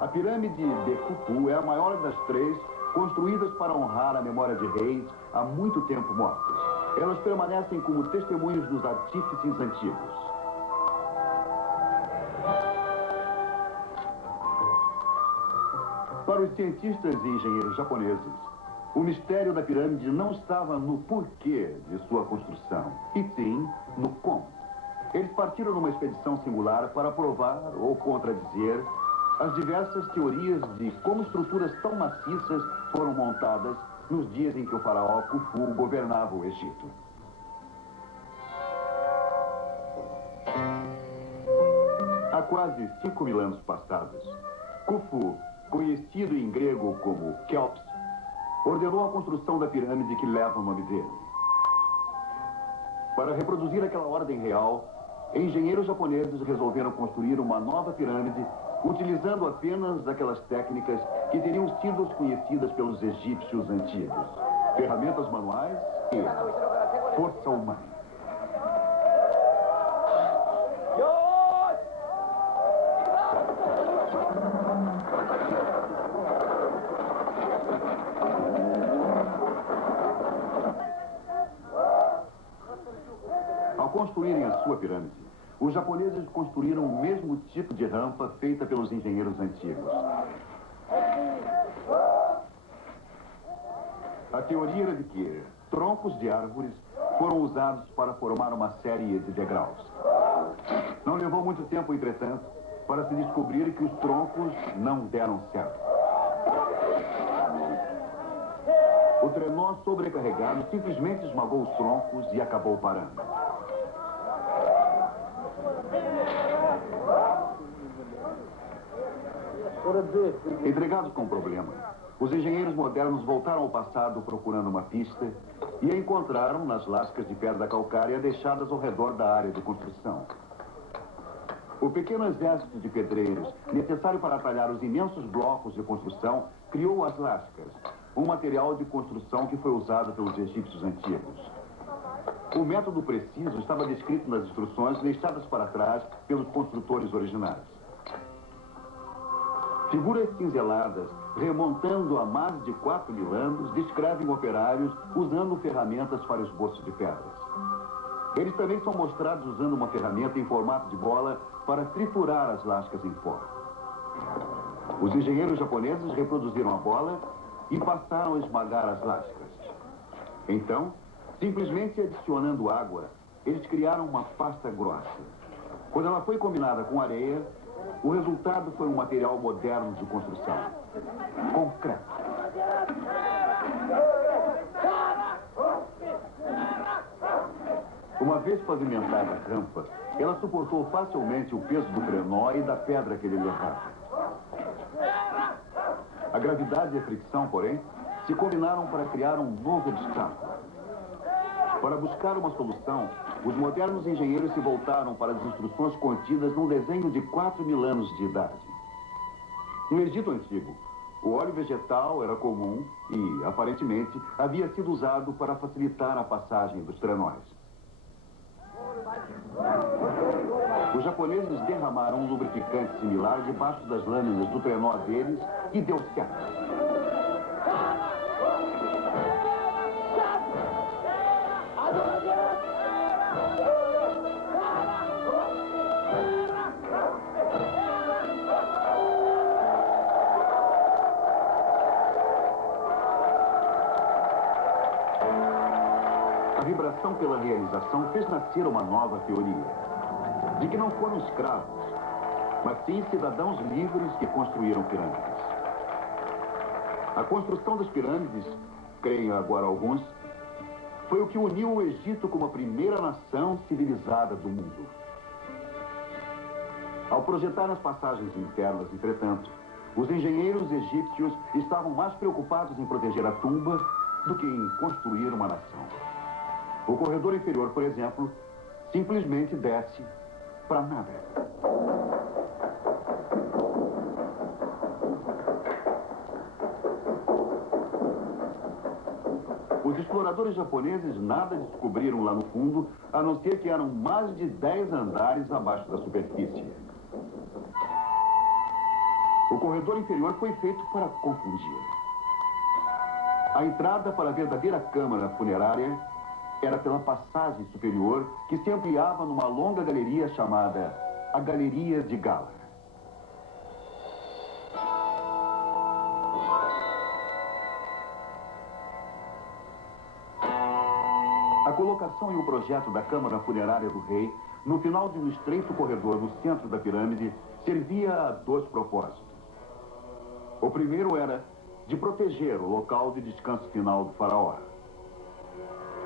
A pirâmide de Khufu é a maior das três construídas para honrar a memória de reis há muito tempo mortos. Elas permanecem como testemunhos dos artífices antigos. Para os cientistas e engenheiros japoneses, o mistério da pirâmide não estava no porquê de sua construção, e sim no como. Eles partiram numa expedição singular para provar ou contradizer as diversas teorias de como estruturas tão maciças foram montadas nos dias em que o faraó Khufu governava o Egito. Há quase 5.000 anos passados, Khufu, conhecido em grego como Kéops, ordenou a construção da pirâmide que leva o nome dele. Para reproduzir aquela ordem real, engenheiros japoneses resolveram construir uma nova pirâmide utilizando apenas aquelas técnicas que teriam sido conhecidas pelos egípcios antigos: ferramentas manuais e força humana. Ao construírem a sua pirâmide, os japoneses construíram o mesmo tipo de rampa feita pelos engenheiros antigos. A teoria era de que troncos de árvores foram usados para formar uma série de degraus. Não levou muito tempo, entretanto, para se descobrir que os troncos não deram certo. O trenó sobrecarregado simplesmente esmagou os troncos e acabou parando. Entregados com o problema, os engenheiros modernos voltaram ao passado procurando uma pista e a encontraram nas lascas de pedra calcária deixadas ao redor da área de construção. O pequeno exército de pedreiros, necessário para talhar os imensos blocos de construção, criou as lascas, um material de construção que foi usado pelos egípcios antigos. O método preciso estava descrito nas instruções deixadas para trás pelos construtores originais. Figuras cinzeladas, remontando a mais de 4.000 anos, descrevem operários usando ferramentas para esboço de pedras. Eles também são mostrados usando uma ferramenta em formato de bola para triturar as lascas em pó. Os engenheiros japoneses reproduziram a bola e passaram a esmagar as lascas. Então, simplesmente adicionando água, eles criaram uma pasta grossa. Quando ela foi combinada com areia, o resultado foi um material moderno de construção: concreto. Uma vez pavimentada a rampa, ela suportou facilmente o peso do trenó e da pedra que ele levava. A gravidade e a fricção, porém, se combinaram para criar um novo obstáculo. Para buscar uma solução, os modernos engenheiros se voltaram para as instruções contidas num desenho de 4.000 anos de idade. No Egito Antigo, o óleo vegetal era comum e, aparentemente, havia sido usado para facilitar a passagem dos trenós. Os japoneses derramaram um lubrificante similar debaixo das lâminas do trenó deles e deu certo. A vibração pela realização fez nascer uma nova teoria, de que não foram escravos, mas sim cidadãos livres que construíram pirâmides. A construção das pirâmides, creem agora alguns, foi o que uniu o Egito como a primeira nação civilizada do mundo. Ao projetar as passagens internas, entretanto, os engenheiros egípcios estavam mais preocupados em proteger a tumba do que em construir uma nação. O corredor inferior, por exemplo, simplesmente desce para nada. Os exploradores japoneses nada descobriram lá no fundo, a não ser que eram mais de 10 andares abaixo da superfície. O corredor inferior foi feito para confundir. A entrada para a verdadeira câmara funerária era pela passagem superior, que se ampliava numa longa galeria chamada a Galeria de Gala. A colocação e o projeto da câmara funerária do rei, no final de um estreito corredor no centro da pirâmide, servia a dois propósitos. O primeiro era de proteger o local de descanso final do faraó.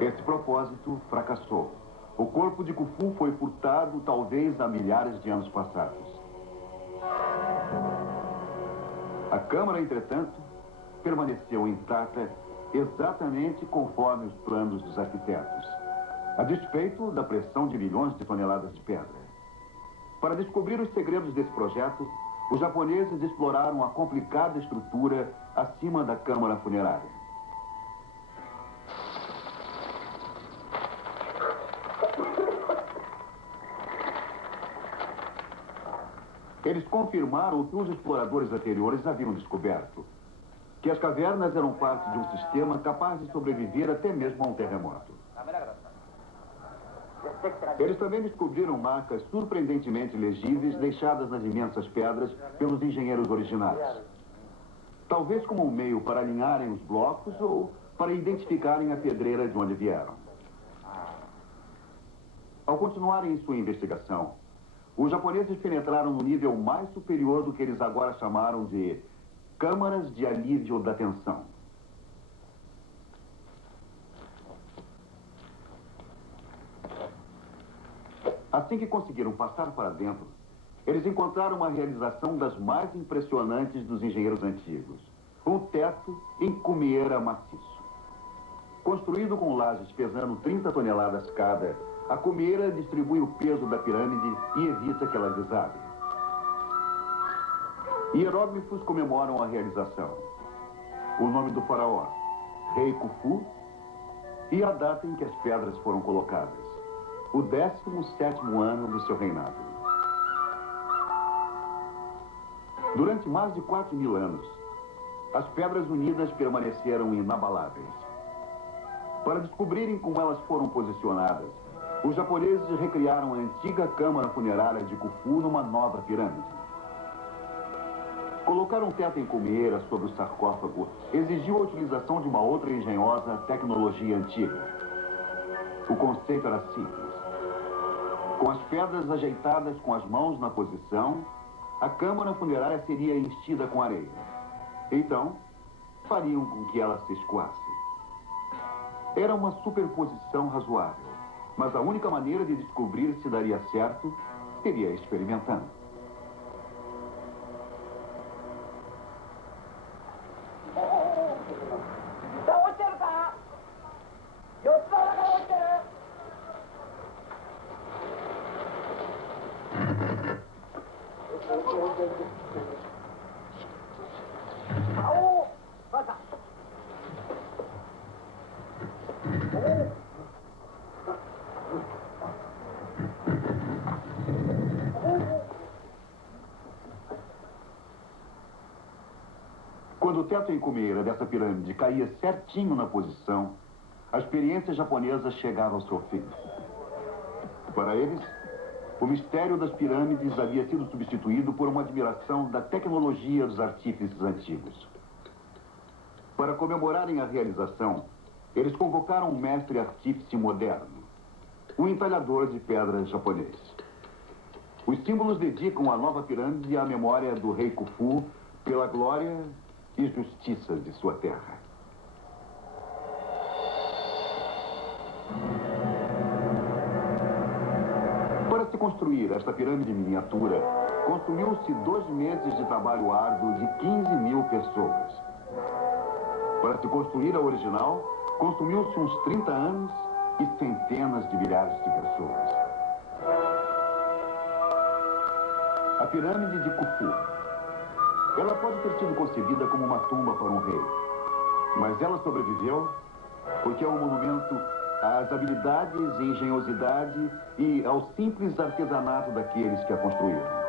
Esse propósito fracassou. O corpo de Khufu foi furtado, talvez há milhares de anos passados. A câmara, entretanto, permaneceu intacta exatamente conforme os planos dos arquitetos, a despeito da pressão de milhões de toneladas de pedra. Para descobrir os segredos desse projeto, os japoneses exploraram a complicada estrutura acima da câmara funerária. Eles confirmaram o que os exploradores anteriores haviam descoberto, que as cavernas eram parte de um sistema capaz de sobreviver até mesmo a um terremoto. Eles também descobriram marcas surpreendentemente legíveis deixadas nas imensas pedras pelos engenheiros originários. Talvez como um meio para alinharem os blocos ou para identificarem a pedreira de onde vieram. Ao continuarem em sua investigação, os japoneses penetraram no nível mais superior do que eles agora chamaram de câmaras de alívio da tensão. Assim que conseguiram passar para dentro, eles encontraram uma realização das mais impressionantes dos engenheiros antigos. Um teto em cumeira maciço. Construído com lajes pesando 30 toneladas cada, a cumeira distribui o peso da pirâmide e evita que ela desabe. Hieróglifos comemoram a realização. O nome do faraó, Rei Khufu, e a data em que as pedras foram colocadas. O 17º ano do seu reinado. Durante mais de 4.000 anos, as pedras unidas permaneceram inabaláveis. Para descobrirem como elas foram posicionadas, os japoneses recriaram a antiga câmara funerária de Khufu numa nova pirâmide. Colocar um teto em cumeira sobre o sarcófago exigiu a utilização de uma outra engenhosa tecnologia antiga. O conceito era simples. Com as pedras ajeitadas com as mãos na posição, a câmara funerária seria enchida com areia. Então, fariam com que ela se escoasse. Era uma superposição razoável, mas a única maneira de descobrir se daria certo seria experimentando. Quando o teto em cumeira dessa pirâmide caía certinho na posição, a experiência japonesa chegava ao seu fim. Para eles, o mistério das pirâmides havia sido substituído por uma admiração da tecnologia dos artífices antigos. Para comemorarem a realização, eles convocaram um mestre artífice moderno, um entalhador de pedras japonês. Os símbolos dedicam a nova pirâmide à memória do rei Khufu pela glória e justiça de sua terra. Para se construir esta pirâmide miniatura, consumiu-se 2 meses de trabalho árduo de 15.000 pessoas. Para se construir a original, consumiu-se uns 30 anos e centenas de milhares de pessoas. A pirâmide de Khufu. Ela pode ter sido concebida como uma tumba para um rei, mas ela sobreviveu porque é um monumento às habilidades e engenhosidade e ao simples artesanato daqueles que a construíram.